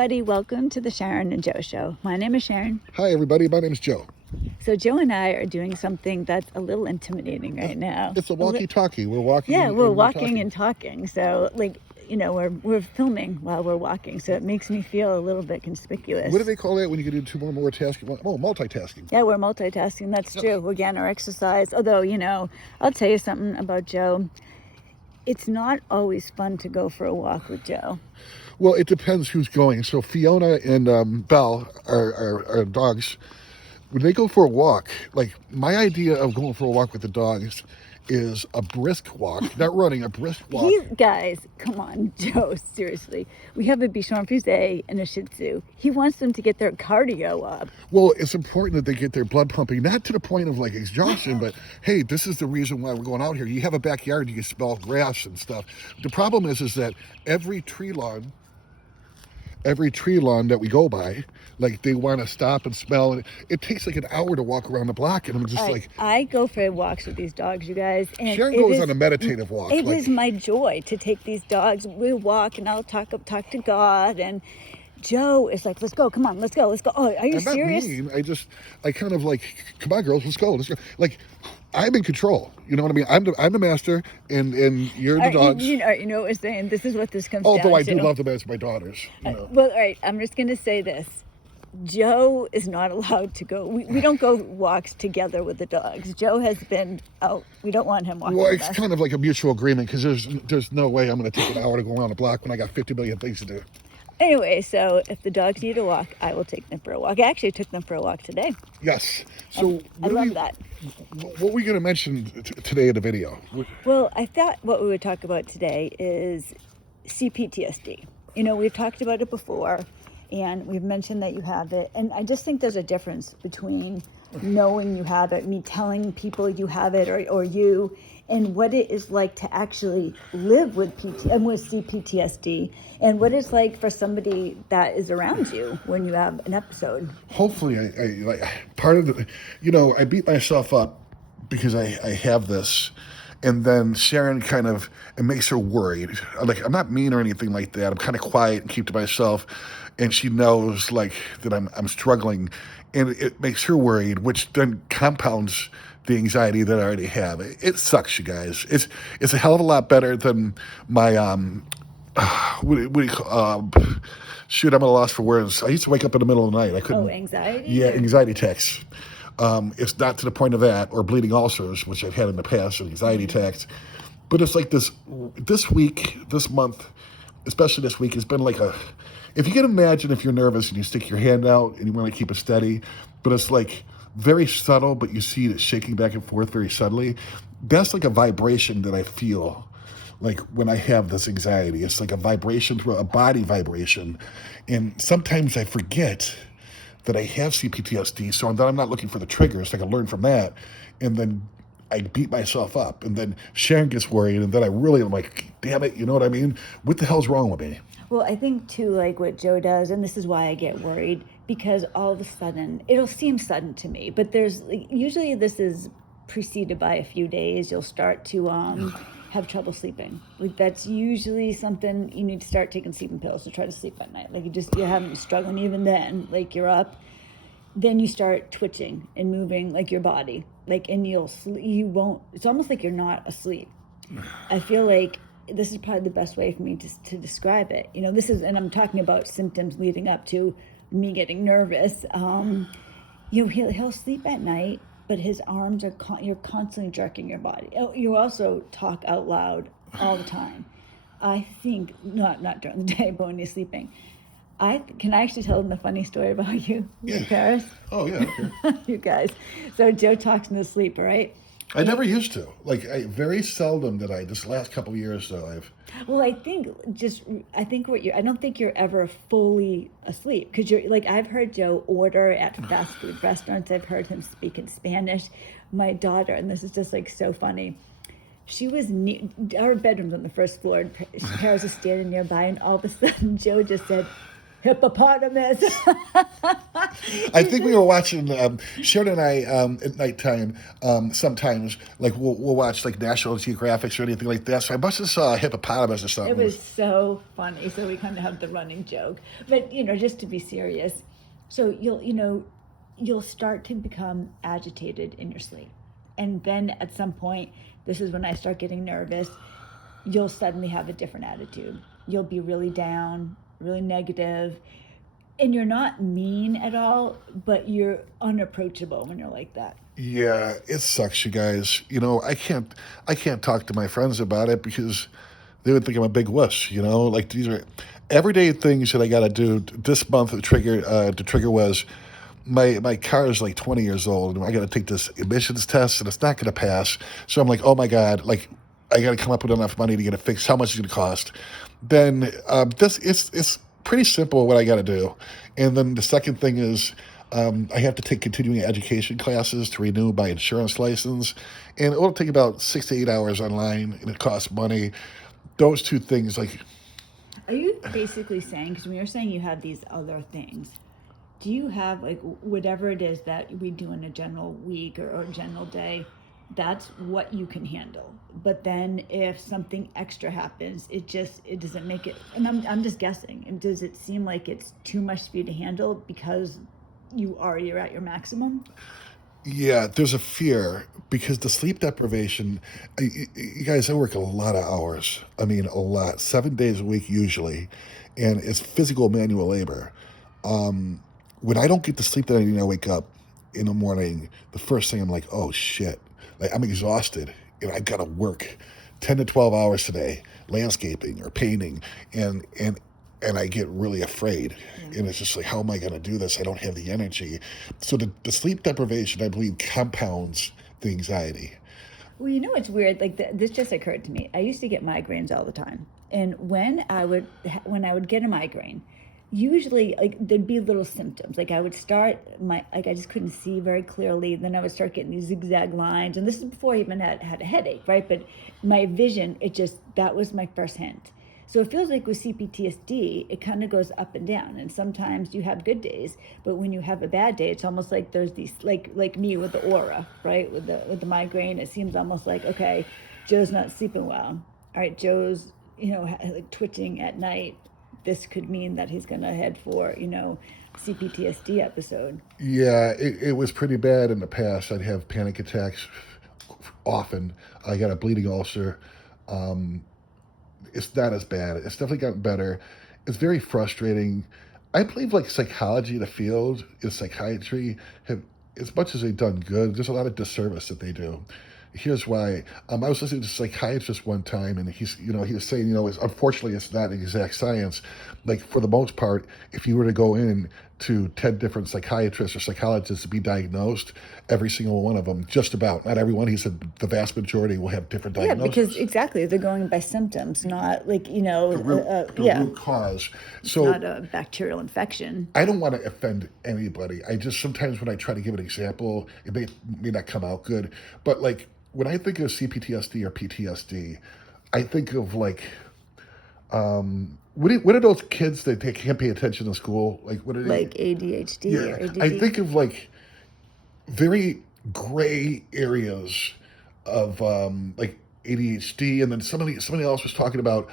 everybody. Welcome to the Sharon and Joe Show. My name is Sharon. Hi, everybody. My name is Joe. So Joe and I are doing something that's a little intimidating right now. It's a walkie-talkie. We're walking. Yeah, we're walking and talking. So, we're filming while we're walking. So it makes me feel a little bit conspicuous. What do they call that when you can do two more tasking? Oh, multitasking. Yeah, we're multitasking. That's true. We're getting our exercise. Although, I'll tell you something about Joe. It's not always fun to go for a walk with Joe. Well, it depends who's going. So Fiona and Belle are dogs. When they go for a walk, like my idea of going for a walk with the dogs is a brisk walk, not running, a brisk walk. Guys, come on, Joe, seriously. We have a Bichon Frise and a Shih Tzu. He wants them to get their cardio up. Well, it's important that they get their blood pumping, not to the point of like exhaustion, but hey, this is the reason why we're going out here. You have a backyard, you can smell grass and stuff. The problem is that every tree lawn that we go by, like they want to stop and smell, and it takes like an hour to walk around the block, and I'm just I go for walks with these dogs, you guys, and Sharon goes on a meditative walk. It is my joy to take these dogs. We walk, and I'll talk to God, and Joe is like, "Let's go, come on, let's go." Oh, are you serious? I'm not mean. I kind of like, come on, girls, let's go. Like, I'm in control. You know what I mean? I'm the master, and you're the dogs. You know what we're saying? This is what this comes down to. Although I do love them as my daughters. Well, all right, I'm just going to say this. Joe is not allowed to go. We don't go walks together with the dogs. Joe has been out. We don't want him walking Well, with it's us. kind of like a mutual agreement because there's no way I'm going to take an hour to go around the block when I got 50 million things to do. Anyway, so if the dogs need a walk, I will take them for a walk. I actually took them for a walk today. Yes. So I love that. What were we going to mention today in the video? Well, I thought what we would talk about today is CPTSD. We've talked about it before, and we've mentioned that you have it. And I just think there's a difference between knowing you have it, me telling people you have it, or you, and what it is like to actually live with CPTSD, and what it's like for somebody that is around you when you have an episode. Hopefully, I like part of the, I beat myself up because I have this, and then Sharon it makes her worried. Like, I'm not mean or anything like that. I'm kind of quiet and keep to myself, and she knows like that I'm struggling, and it makes her worried, which then compounds the anxiety that I already have. It sucks, you guys. It's a hell of a lot better than my what do you call, shoot, I'm at a loss for words. I used to wake up in the middle of the night. I couldn't. Oh, anxiety? Yeah, anxiety attacks. It's not to the point of that, or bleeding ulcers, which I've had in the past, or anxiety attacks. But it's like this week, this month, especially this week, has been like if you can imagine if you're nervous and you stick your hand out and you want to keep it steady, but it's like very subtle, but you see it shaking back and forth very subtly. That's like a vibration that I feel like when I have this anxiety. It's like a vibration through a body vibration. And sometimes I forget that I have CPTSD, so then I'm not looking for the triggers. I can learn from that. And then I beat myself up. And then Sharon gets worried, and then I really am like, damn it, you know what I mean? What the hell's wrong with me? Well, I think too, like what Joe does, and this is why I get worried, because all of a sudden, it'll seem sudden to me, but usually this is preceded by a few days. You'll start to have trouble sleeping. Like, that's usually something you need to start taking sleeping pills to try to sleep at night. Like, you're having struggling even then. Like, you're up, then you start twitching and moving like your body. Like, and you won't. It's almost like you're not asleep. I feel like this is probably the best way for me to describe it. And I'm talking about symptoms leading up to me getting nervous. He'll sleep at night, but his arms you're constantly jerking your body. You also talk out loud all the time. I think, not during the day, but when you're sleeping. Can I actually tell them the funny story about you in Paris? Oh, yeah. Okay. You guys. So Joe talks in his sleep, right? I never used to. Like, very seldom did I. This last couple of years, though, I've. Well, I don't think you're ever fully asleep, because you're like, I've heard Joe order at fast food restaurants. I've heard him speak in Spanish. My daughter, and this is just like so funny. Our bedroom's on the first floor, and Paris is standing nearby, and all of a sudden Joe just said, Hippopotamus. I think we were watching Sharon and I at nighttime. Sometimes, like we'll watch like National Geographic or anything like that. So I must have saw a hippopotamus or It something. was so funny. So we kind of have the running joke. But, just to be serious, so you'll start to become agitated in your sleep. And then at some point, this is when I start getting nervous, you'll suddenly have a different attitude. You'll be really down, really negative, and you're not mean at all, but you're unapproachable when you're like that. Yeah, it sucks, you guys. I can't talk to my friends about it because they would think I'm a big wuss. Like these are everyday things that I got to do. This month, the trigger was my car is like 20 years old, and I got to take this emissions test, and it's not going to pass. So I'm like, oh my god, like I got to come up with enough money to get it fixed. How much is it going to cost? Then this it's pretty simple what I got to do, and then the second thing is. I have to take continuing education classes to renew my insurance license, and it will take about 6 to 8 hours online, and it costs money. Those two things, like, Are you basically saying, because when you're saying you have these other things, do you have like whatever it is that we do in a general week or general day, that's what you can handle? But then if something extra happens, it doesn't make it, and I'm just guessing, and does it seem like it's too much for you to handle because you already are at your maximum? yeah, there's a fear because the sleep deprivation. You guys, I work a lot of hours. I mean, a lot, 7 days a week usually, and it's physical manual labor. When I don't get the sleep that I need, I wake up in the morning. The first thing I'm like, oh shit, like I'm exhausted, and I gotta work 10 to 12 hours today, landscaping or painting, and I get really afraid. And it's just like, how am I going to do this? I don't have the energy. So the sleep deprivation, I believe, compounds the anxiety. Well, it's weird. Like this just occurred to me. I used to get migraines all the time, and when I would get a migraine, usually like there'd be little symptoms. Like I would start like I just couldn't see very clearly. Then I would start getting these zigzag lines, and this is before I even had a headache, right? But my vision, that was my first hint. So it feels like with CPTSD, it kind of goes up and down, and sometimes you have good days, but when you have a bad day, it's almost like there's these like me with the aura, right? With the migraine, it seems almost like, okay, Joe's not sleeping well. All right, Joe's like twitching at night. This could mean that he's going to head for CPTSD episode. Yeah, it was pretty bad in the past. I'd have panic attacks often. I got a bleeding ulcer. It's not as bad. It's definitely gotten better. It's very frustrating. I believe like psychology, the field is psychiatry, have as much as they've done good, there's a lot of disservice that they do. Here's why. I was listening to a psychiatrist one time, and he was saying, unfortunately, it's not exact science. Like for the most part, if you were to go in to 10 different psychiatrists or psychologists to be diagnosed, every single one of them, just about, not everyone, he said the vast majority will have different Yeah, diagnoses. because exactly, they're going by symptoms, not like The root cause. it's So not a bacterial infection. I don't want to offend anybody. I just sometimes when I try to give an example, it may not come out good. But like when I think of CPTSD or PTSD, I think of like what are those kids that they can't pay attention in school? Like what are they? Like ADHD or Yeah, ADD. I think of like very gray areas of like ADHD, and then somebody else was talking about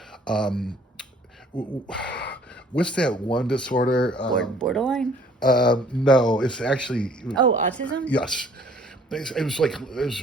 what's that one disorder? Borderline. No, it's actually Oh, autism. yes. It was like I was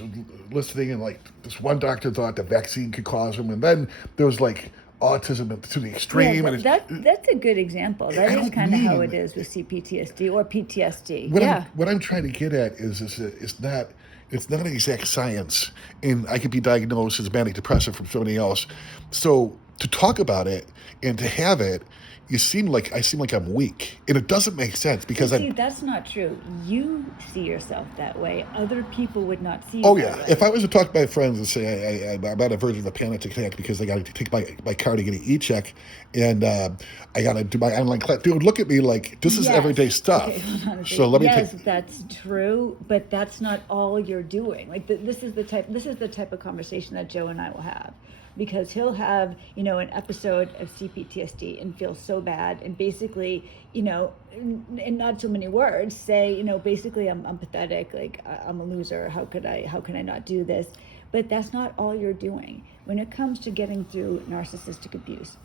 listening, and like this one doctor thought the vaccine could cause them, and then there was like autism to the Yeah, extreme, and that's a good example. That I is don't kind of how mean- it is with CPTSD or PTSD. what Yeah. I'm trying to get at is it's not an exact science, and I could be diagnosed as manic depressive from somebody else. So to talk about it and to have it, I seem like I'm weak, and it doesn't make sense because See, I'm. that's not true. You see yourself that way. Other people would not see you Oh that yeah, way. if I was to talk to my friends and say I'm on the verge of a panic attack because I got to take my car to get an e-check, and I got to do my online class, dude, look at me like this is Yes. everyday stuff. Okay, hold on a So second. let me yes, take. that's true, but that's not all you're doing. Like this is the type of conversation that Joe and I will have. because he'll have, an episode of CPTSD and feel so bad and basically, in not so many words, say, basically I'm pathetic, like I'm a loser. How can I not do this? But that's not all you're doing. When it comes to getting through narcissistic abuse,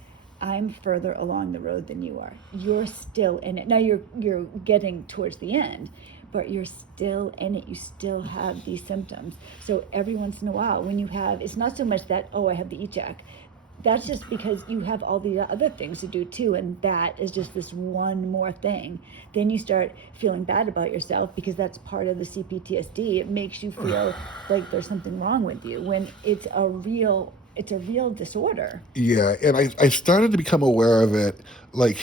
I'm further along the road than you are. You're still in it. Now you're getting towards the end, but you're still in it. You still have these symptoms. So every once in a while, when you have, it's not so much that, oh, I have the e-check. That's just because you have all the other things to do too, and that is just this one more thing. Then you start feeling bad about yourself because that's part of the CPTSD. It makes you feel like there's something wrong with you when it's a real disorder. Yeah, and I started to become aware of it. Like,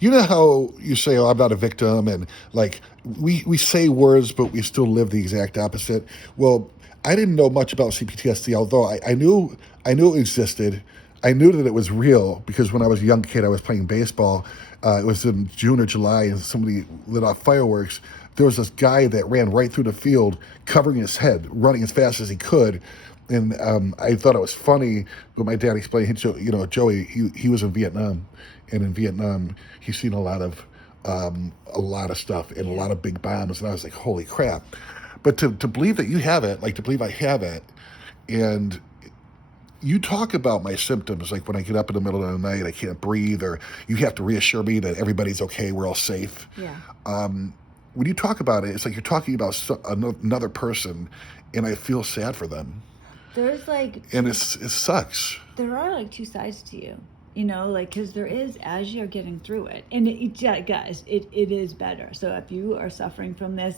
you know how you say, "Oh, I'm not a victim," and like we say words, but we still live the exact opposite. Well, I didn't know much about CPTSD, although I knew it existed. I knew that it was real because when I was a young kid, I was playing baseball. It was in June or July, and somebody lit off fireworks. There was this guy that ran right through the field, covering his head, running as fast as he could. And I thought it was funny, but my dad explained, "Hey, Joey, he was in Vietnam, and in Vietnam, he's seen a lot of stuff and a Yeah. lot of big bombs." And I was like, "Holy crap!" But to believe that you have it, like to believe I have it, and you talk about my symptoms, like when I get up in the middle of the night, I can't breathe, or you have to reassure me that everybody's okay, we're all safe. Yeah. When you talk about it, it's like you're talking about another person, and I feel sad for them, There's like and two it sucks. there are like two sides to you, like because there is, as you're getting through it, and yeah, guys, it is better. So if you are suffering from this,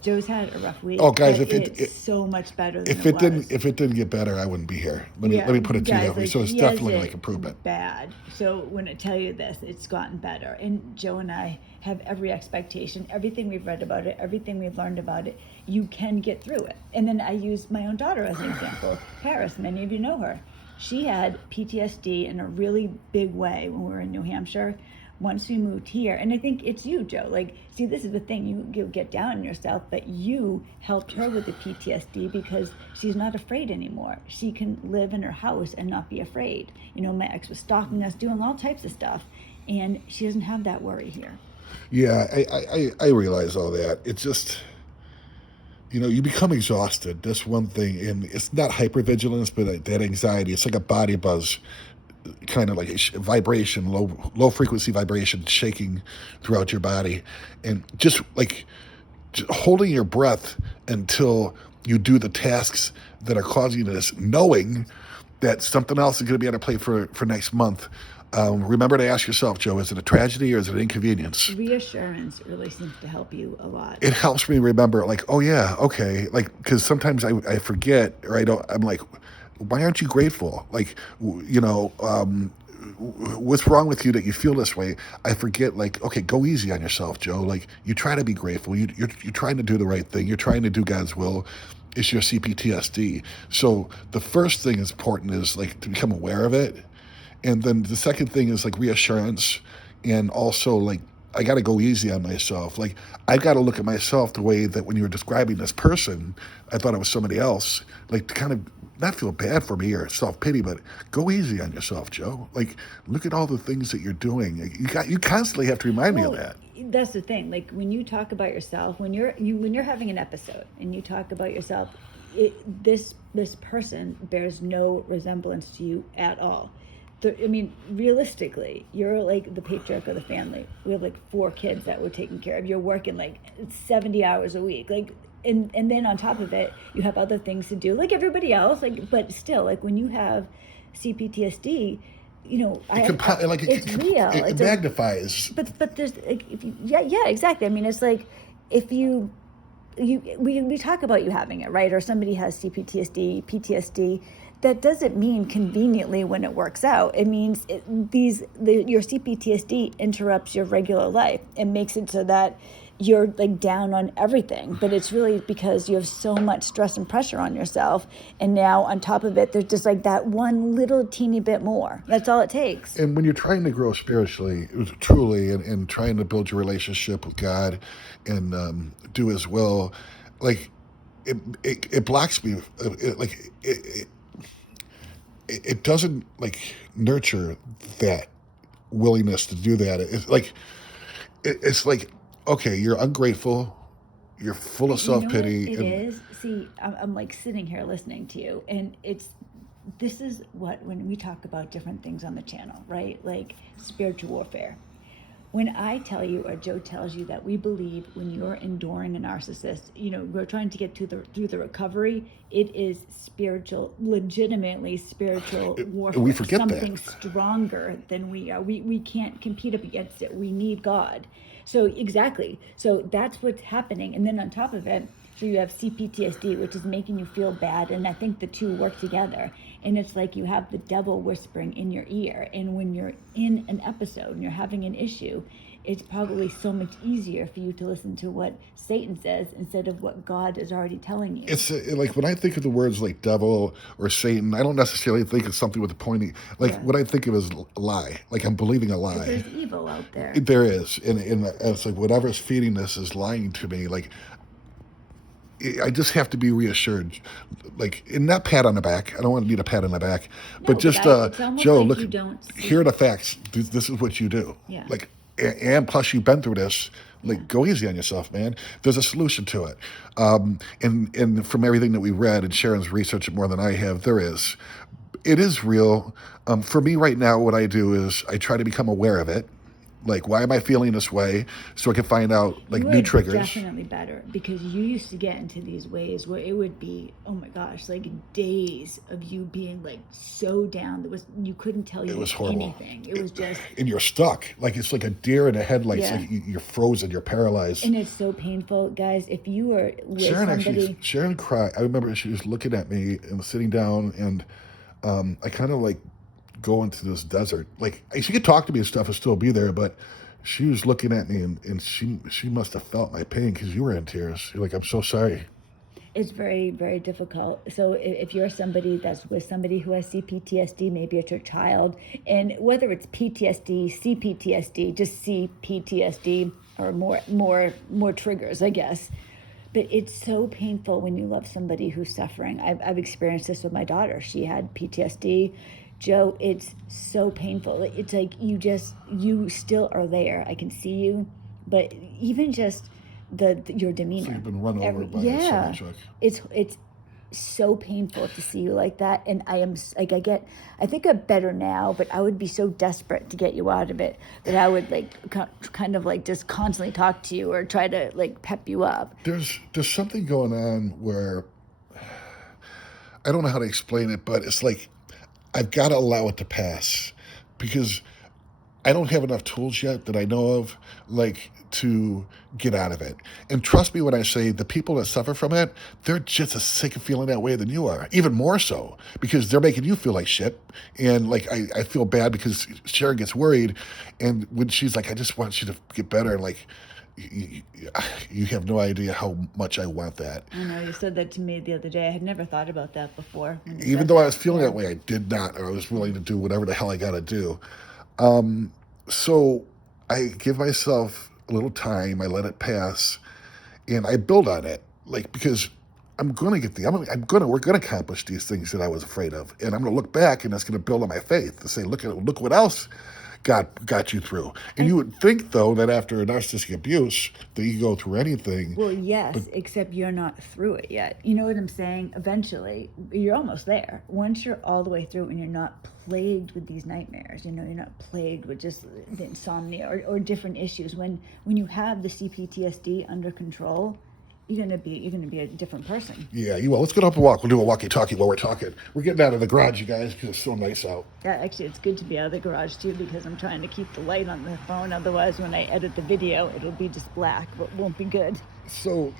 Joe's had a rough week, Oh, guys, but it's so much better than if it it didn't was. if it didn't get better, I wouldn't be here. Let me Yeah, let me put it to you guys, that way. like So it's he has definitely like it improvement. bad. So when I tell you this, it's gotten better. And Joe and I have every expectation, everything we've read about it, everything we've learned about it, you can get through it. And then I use my own daughter as an example. Paris, many of you know her. She had PTSD in a really big way when we were in New Hampshire. Once we moved here, and I think it's you, Joe. Like, see, this is the thing, you get down on yourself, but you helped her with the PTSD because she's not afraid anymore. She can live in her house and not be afraid. My ex was stalking us, doing all types of stuff, and she doesn't have that worry here. Yeah, I realize all that. It's just, you become exhausted. That's one thing, and it's not hypervigilance, but that anxiety. It's like a body buzz, kind of like a vibration, low frequency vibration, shaking throughout your body, and just like holding your breath until you do the tasks that are causing this, knowing that something else is going to be on a plate for next month. Remember to ask yourself, Joe, is it a tragedy or is it an inconvenience? Reassurance really seems to help you a lot. It helps me remember, like, oh yeah, okay, like because sometimes I forget, or I'm like, why aren't you grateful? Like, what's wrong with you that you feel this way? I forget, like, okay, go easy on yourself, Joe. Like, you try to be grateful. You're trying to do the right thing. You're trying to do God's will. It's your CPTSD. So the first thing is important is like to become aware of it, and then the second thing is like reassurance, and also like I got to go easy on myself. Like I got to look at myself the way that when you were describing this person, I thought it was somebody else. Like to kind of not feel bad for me or self pity, but go easy on yourself, Joe. Like look at all the things that you're doing. You constantly have to remind me of Well, that. that's the thing. Like when you talk about yourself, when you're having an episode and you talk about yourself, this person bears no resemblance to you at all. I mean, realistically, you're like the patriarch of the family. We have like 4 kids that we're taking care of. You're working like 70 hours a week. Like, and then on top of it, you have other things to do, like everybody else. Like, but still, like when you have CPTSD, it's real. It magnifies. But there's like, yeah, exactly. I mean, it's like if we talk about you having it, right, or somebody has CPTSD, PTSD. That doesn't mean conveniently when it works out. It means your CPTSD interrupts your regular life and makes it so that you're like down on everything. But it's really because you have so much stress and pressure on yourself, and now on top of it, there's just like that one little teeny bit more. That's all it takes. And when you're trying to grow spiritually, truly, and trying to build your relationship with God and do His will, like it blocks me. it doesn't like nurture that willingness to do that. It's like, okay, you're ungrateful, you're full of You self know what pity, it and is? See, I'm like sitting here listening to you, and this is what, when we talk about different things on the channel, right? Like spiritual warfare. When I tell you, or Joe tells you, that we believe when you're enduring a narcissist, we're trying to get through the recovery, it is spiritual, legitimately spiritual we warfare, forget that. something stronger than we are. We can't compete up against it. We need God. So exactly. So that's what's happening. And then on top of it, so you have CPTSD, which is making you feel bad. And I think the two work together. And it's like you have the devil whispering in your ear. And when you're in an episode and you're having an issue, it's probably so much easier for you to listen to what Satan says instead of what God is already telling you. It's like when I think of the words like devil or Satan, I don't necessarily think of something with a pointy. Like Yeah. what I think of is a lie. Like I'm believing a lie. There's evil out there. There is, and it's like whatever's feeding this is lying to me. Like I just have to be reassured, like, and not pat on the back. I don't want to need a pat on the back, but No, just it's almost Joe, like look, you don't see. here are the facts. This is what you do. Yeah. Like, and plus you've been through this. Like, Yeah. go easy on yourself, man. There's a solution to it. And from everything that we read, and Sharon's researched it more than I have, there is. It is real. For me right now, what I do is I try to become aware of it. Like, why am I feeling this way? So I can find out like You new are triggers. definitely better, because you used to get into these ways where it would be, oh my gosh, like days of you being like so down. You couldn't tell you It was horrible. anything. It was just, And you're stuck. Like it's like a deer in the headlights. Yeah. Like you're frozen. You're paralyzed. and it's so painful, guys. If you are with Sharon cried. I remember she was looking at me and sitting down, and I kind of like go into this desert. Like she could talk to me and stuff and still be there, but she was looking at me, and she must have felt my pain because you were in tears. You're like, I'm so sorry. it's very, very difficult. So if you're somebody that's with somebody who has CPTSD, maybe it's your child, and whether it's PTSD, CPTSD, just CPTSD, or more triggers, I guess. But it's so painful when you love somebody who's suffering. I've experienced this with my daughter. She had PTSD. Joe, it's so painful. It's like you still are there. I can see you, but even just your demeanor. So you've been run over by a yeah, semi-truck. it's so painful to see you like that. And I am like, I think I'm better now, but I would be so desperate to get you out of it that I would like kind of like just constantly talk to you or try to like pep you up. There's something going on where I don't know how to explain it, but it's like I've got to allow it to pass because I don't have enough tools yet that I know of, like, to get out of it. And trust me when I say the people that suffer from it, they're just as sick of feeling that way than you are, even more so, because they're making you feel like shit. And, like, I feel bad because Sharon gets worried, and when she's like, I just want you to get better, and, like, you have no idea how much I want that. I know, you said that to me the other day. I had never thought about that before. Even though I was feeling that way, I did not, or I was willing to do whatever the hell I got to do. So I give myself a little time, I let it pass, and I build on it, like, because we're going to accomplish these things that I was afraid of, and I'm going to look back, and that's going to build on my faith to say, look what else got you through. And you would think, though, that after a narcissistic abuse, that you go through anything. Well, yes, except you're not through it yet. You know what I'm saying? Eventually, you're almost there. Once you're all the way through and you're not plagued with these nightmares, you're not plagued with just the insomnia or different issues. When you have the CPTSD under control, you're gonna be a different person. Yeah, you will. Let's get up and walk. We'll do a walkie-talkie while we're talking. We're getting out of the garage, you guys, because it's so nice out. Yeah, actually, it's good to be out of the garage too, because I'm trying to keep the light on the phone. Otherwise, when I edit the video, it'll be just black, but won't be good. So,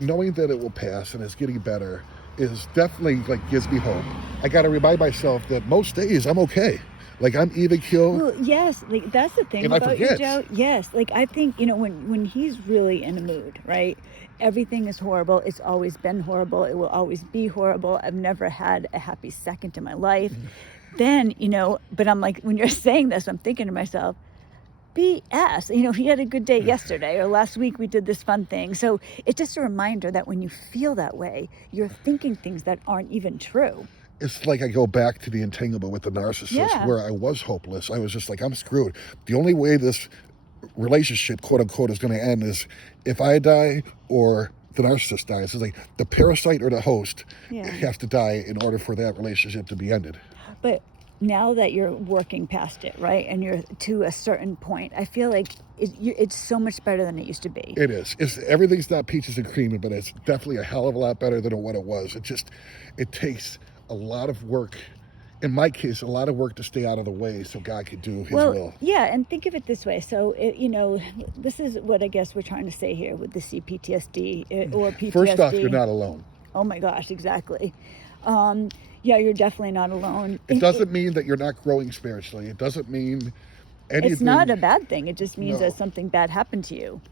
knowing that it will pass and it's getting better is definitely, like, gives me hope. I got to remind myself that most days I'm okay. Like, I'm even keeled. Well, yes, like that's the thing And I about you, forget. Joe. Yes, like I think when he's really in a mood, right? Everything is horrible. It's always been horrible. It will always be horrible. I've never had a happy second in my life. Then, but I'm like, when you're saying this, I'm thinking to myself, BS. He had a good day yesterday, or last week we did this fun thing. So it's just a reminder that when you feel that way, you're thinking things that aren't even true. it's like I go back to the entanglement with the narcissist Yeah. where I was hopeless. I was just like, I'm screwed. The only way this relationship, quote unquote, is going to end is if I die or the narcissist dies. It's like the parasite or the host Yeah. have to die in order for that relationship to be ended. But now that you're working past it, right, and you're to a certain point, I feel like it's so much better than it used to be. It is. Everything's not peaches and cream, but it's definitely a hell of a lot better than what it was. It takes a lot of work. In my case, a lot of work to stay out of the way so God could do His will. Yeah, and think of it this way. So, this is what I guess we're trying to say here with the CPTSD or PTSD. First off, you're not alone. Oh my gosh, exactly. Yeah, you're definitely not alone. It doesn't mean that you're not growing spiritually. It doesn't mean anything. It's not a bad thing. It just means No. that something bad happened to you.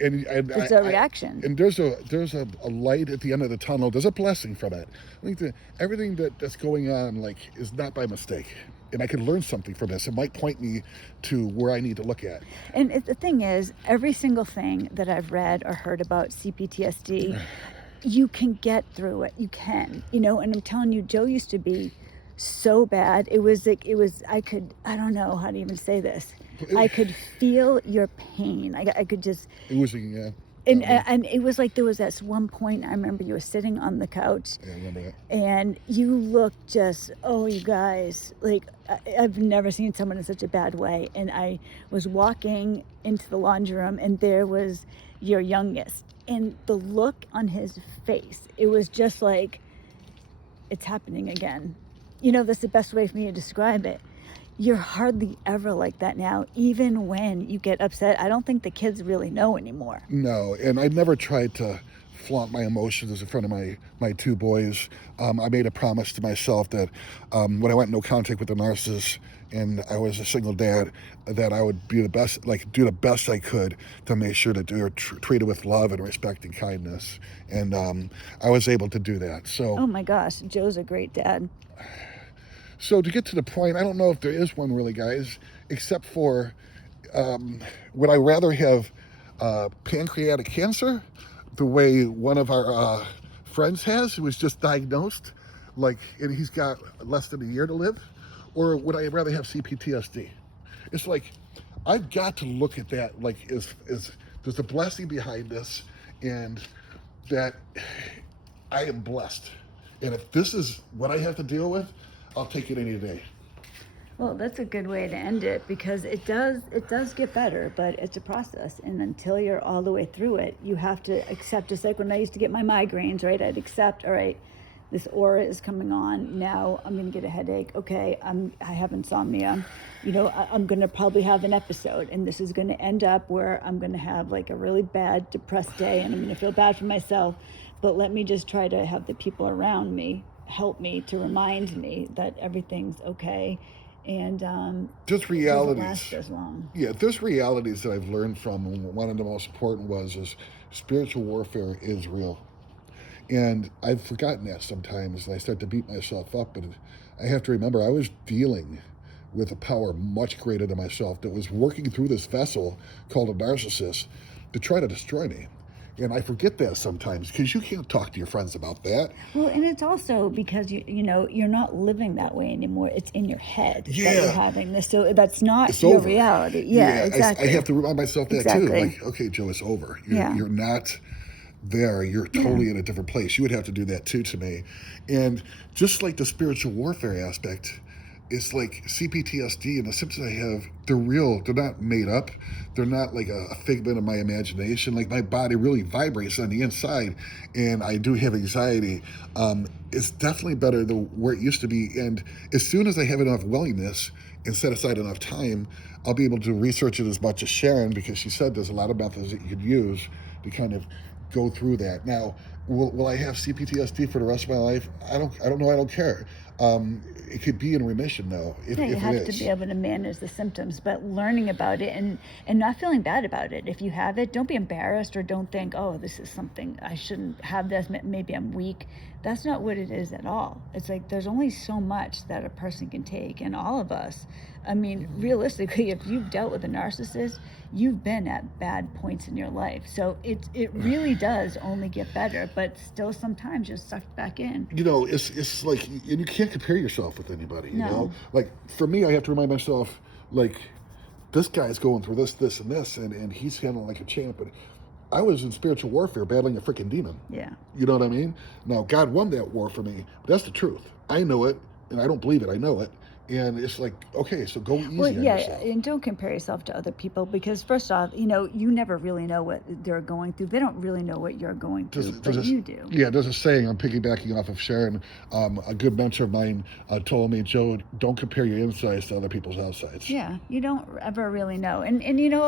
And It's a reaction. And there's a light at the end of the tunnel. There's a blessing from it. I think that everything that's going on is not by mistake. And I can learn something from this. It might point me to where I need to look at. And the thing is, every single thing that I've read or heard about CPTSD, you can get through it. You can, and I'm telling you, Joe used to be so bad. I don't know how to even say this. I could feel your pain. I could just. It was, yeah. And it was like there was this one point, I remember you were sitting on the couch. Yeah, I remember that. And you looked just, oh, you guys, like, I've never seen someone in such a bad way. And I was walking into the laundry room, and there was your youngest. And the look on his face, it was just like, it's happening again. That's the best way for me to describe it. You're hardly ever like that now, even when you get upset. I don't think the kids really know anymore. No, and I never tried to flaunt my emotions in front of my two boys. I made a promise to myself that when I went no contact with the narcissist and I was a single dad, that I would be do the best I could to make sure that they were treated with love and respect and kindness. And I was able to do that. So. Oh my gosh, Joe's a great dad. So to get to the point, I don't know if there is one really, guys, except for would I rather have pancreatic cancer the way one of our friends has, who was just diagnosed, and he's got less than a year to live, or would I rather have CPTSD? It's like, I've got to look at that as there's a blessing behind this, and that I am blessed. And if this is what I have to deal with, I'll take it any day. Well, that's a good way to end it, because it does get better, but it's a process. And until you're all the way through it, you have to accept. Just like when I used to get my migraines, right? I'd accept, all right, this aura is coming on. Now I'm going to get a headache. Okay, I have insomnia. I'm going to probably have an episode, and this is going to end up where I'm going to have like a really bad, depressed day, and I'm going to feel bad for myself. But let me just try to have the people around me help me to remind me that everything's okay, and just realities. It doesn't last as long. Yeah, there's realities that I've learned from, and one of the most important is spiritual warfare is real, and I've forgotten that sometimes, and I start to beat myself up. But I have to remember I was dealing with a power much greater than myself that was working through this vessel called a narcissist to try to destroy me. And I forget that sometimes, because you can't talk to your friends about that. Well, and it's also because you're not living that way anymore. It's in your head that you're having this. So that's not your reality. Yeah, exactly. I have to remind myself that too. Like, okay, Joe, it's over. You're not there. You're totally in a different place. You would have to do that too to me. And just like the spiritual warfare aspect, it's like CPTSD and the symptoms I have, they're real. They're not made up. They're not like a figment of my imagination. Like, my body really vibrates on the inside, and I do have anxiety. It's definitely better than where it used to be. And as soon as I have enough willingness and set aside enough time, I'll be able to research it as much as Sharon, because she said there's a lot of methods that you could use to kind of go through that. Now, will I have CPTSD for the rest of my life? I don't know. I don't care. It could be in remission, though. You have to be able to manage the symptoms, but learning about it and not feeling bad about it. If you have it, don't be embarrassed, or don't think, oh, this is something, I shouldn't have this, maybe I'm weak. That's not what it is at all. It's like there's only so much that a person can take, and all of us, I mean, realistically, if you've dealt with a narcissist, you've been at bad points in your life. So it really does only get better, but still sometimes you're sucked back in. It's like, and you can't compare yourself with anybody. No. Like for me, I have to remind myself, like, this guy's going through this, and this, and he's handling like a champ. And I was in spiritual warfare battling a freaking demon. Yeah. You know what I mean? Now, God won that war for me. That's the truth. I know it, and I don't believe it. I know it. And it's like, okay, so go easy Well, on yeah, yourself. and don't compare yourself to other people because first off, you never really know what they're going through. They don't really know what you're going through, but you do. Yeah, there's a saying, I'm piggybacking off of Sharon. A good mentor of mine told me, Joe, don't compare your insides to other people's outsides. Yeah, you don't ever really know. And a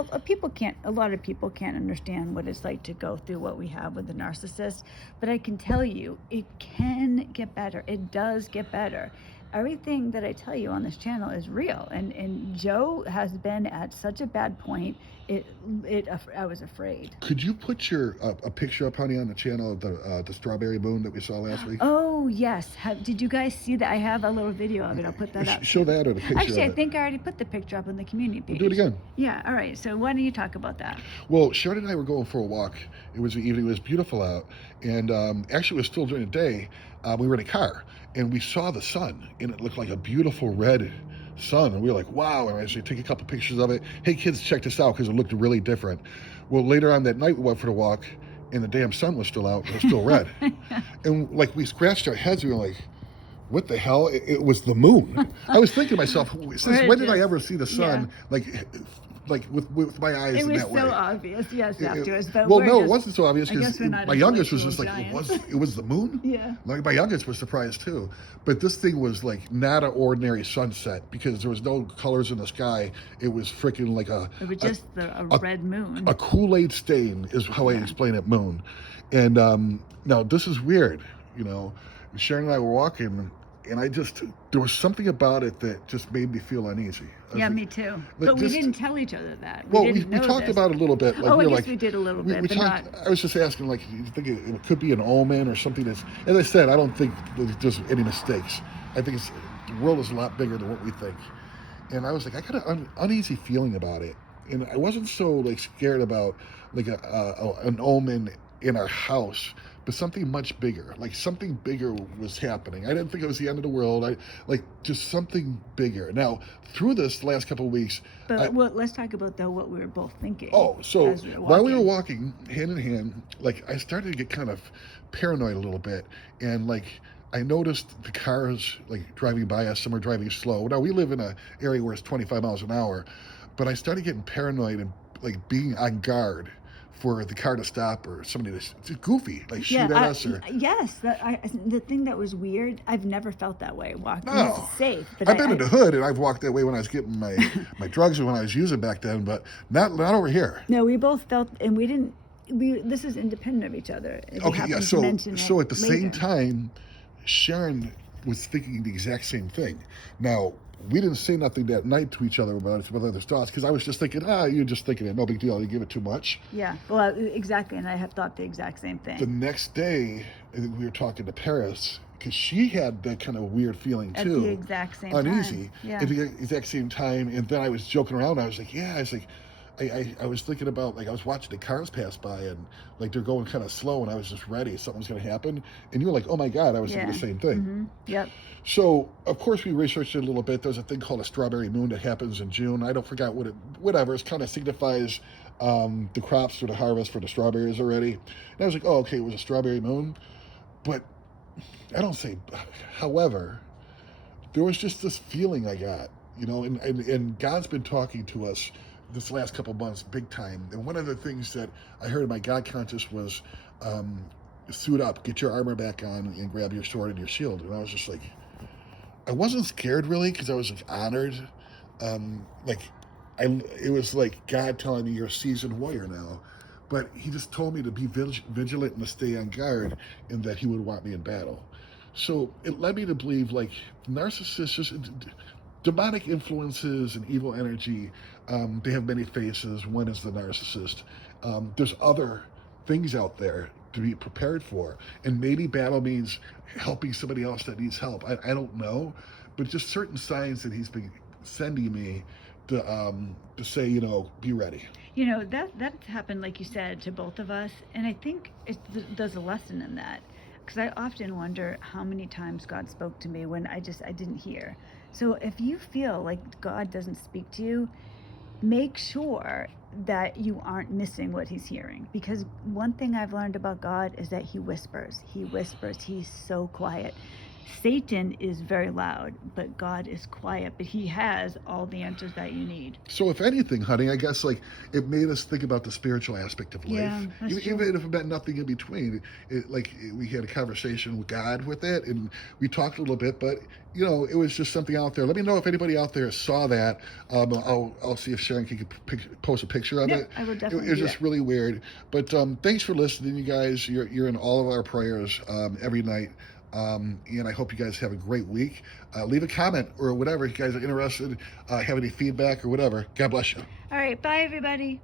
lot of people can't understand what it's like to go through what we have with the narcissist. But I can tell you, it can get better. It does get better. Everything that I tell you on this channel is real. And Joe has been at such a bad point. I was afraid. Could you put a picture up, honey, on the channel of the strawberry moon that we saw last week? Oh, yes. Did you guys see that? I have a little video of it. I'll put that up. Show that or the picture. Actually, of I think I already put the picture up on the community page. We'll do it again. Yeah, all right. So why don't you talk about that? Well, Sharon and I were going for a walk. It was the evening. It was beautiful out. And actually, it was still during the day. We were in a car, and we saw the sun, and it looked like a beautiful red sun. And we were like, wow. And I said, take a couple pictures of it. Hey, kids, check this out because it looked really different. Well, later on that night, we went for the walk, and the damn sun was still out. It was still red. And like we scratched our heads. We were like, what the hell? It was the moon. I was thinking to myself, since when did I ever see the sun like with my eyes in that way? It was so obvious, yes, afterwards. But well, no, it wasn't so obvious I guess because we're not my youngest was just like, giants. it was the moon? Yeah. Like my youngest was surprised too. But this thing was like not an ordinary sunset because there was no colors in the sky. It was freaking like It was just a red moon. A Kool-Aid stain is how I explain it, moon. And now this is weird, Sharon and I were walking, and there was something about it that just made me feel uneasy. Yeah, me too. But we didn't tell each other that. We talked about it a little bit. Like, I guess we did a little bit, but not. I was just asking, like, you think it could be an omen or something that's, as I said, I don't think there's any mistakes. I think the world is a lot bigger than what we think. And I was like, I got an uneasy feeling about it. And I wasn't so, like, scared about, like, an omen in our house, but something much bigger. Like something bigger was happening. I didn't think it was the end of the world. Just something bigger. Now, through this last couple of weeks. But let's talk about what we were both thinking. Oh, so while we were walking hand in hand, like I started to get kind of paranoid a little bit, and like I noticed the cars like driving by us. Some are driving slow. Now we live in an area where it's 25 miles an hour, but I started getting paranoid and like being on guard for the car to stop or somebody to goofy, like shoot at us. Yes, the thing that was weird, I've never felt that way walking. No. It's safe. But I've been in the hood, and I've walked that way when I was getting my drugs and when I was using back then, but not over here. No, we both felt, and we didn't. This is independent of each other. Okay, yeah. So at the same time, Sharon was thinking the exact same thing. Now, we didn't say nothing that night to each other about other thoughts because I was just thinking, you're just thinking it, no big deal, you give it too much. Yeah, well, exactly, and I have thought the exact same thing. The next day, we were talking to Paris because she had that kind of weird feeling too. At the exact same uneasy, time. Yeah. At the exact same time, and then I was joking around. I was like, I was thinking about, like, I was watching the cars pass by and like they're going kind of slow, and I was just ready, something was going to happen, and you were like, oh my God, I was thinking the same thing. Mm-hmm. Yep. So of course we researched it a little bit. There's a thing called a strawberry moon that happens in June. I don't forget whatever. It kind of signifies the crops for the harvest for the strawberries already. And I was like, oh, okay, it was a strawberry moon, but I don't say. However, there was just this feeling I got, and God's been talking to us this last couple months big time. And one of the things that I heard in my God conscious was suit up, get your armor back on, and grab your sword and your shield. And I was just like, I wasn't scared really because I was like honored. It was like God telling me you're a seasoned warrior now. But he just told me to be vigilant and to stay on guard, and that he would want me in battle. So it led me to believe, like, narcissists, demonic influences and evil energy, they have many faces. One is the narcissist. There's other things out there to be prepared for. And maybe battle means helping somebody else that needs help. I don't know. But just certain signs that he's been sending me to say, be ready. That's happened, like you said, to both of us, and I think there's a lesson in that, because I often wonder how many times God spoke to me when I didn't hear. So if you feel like God doesn't speak to you, make sure that you aren't missing what he's hearing, because one thing I've learned about God is that he whispers. He's so quiet. Satan is very loud, but God is quiet, but he has all the answers that you need. So, if anything, honey, I guess like it made us think about the spiritual aspect of life. Yeah, that's true. Even if it meant nothing in between, we had a conversation with God with it, and we talked a little bit. But it was just something out there. Let me know if anybody out there saw that. I'll see if Sharon can post a picture of it. I will definitely. It was just really weird. But thanks for listening, you guys. You're in all of our prayers every night. And I hope you guys have a great week. Leave a comment or whatever if you guys are interested, have any feedback or whatever. God bless you. All right. Bye, everybody.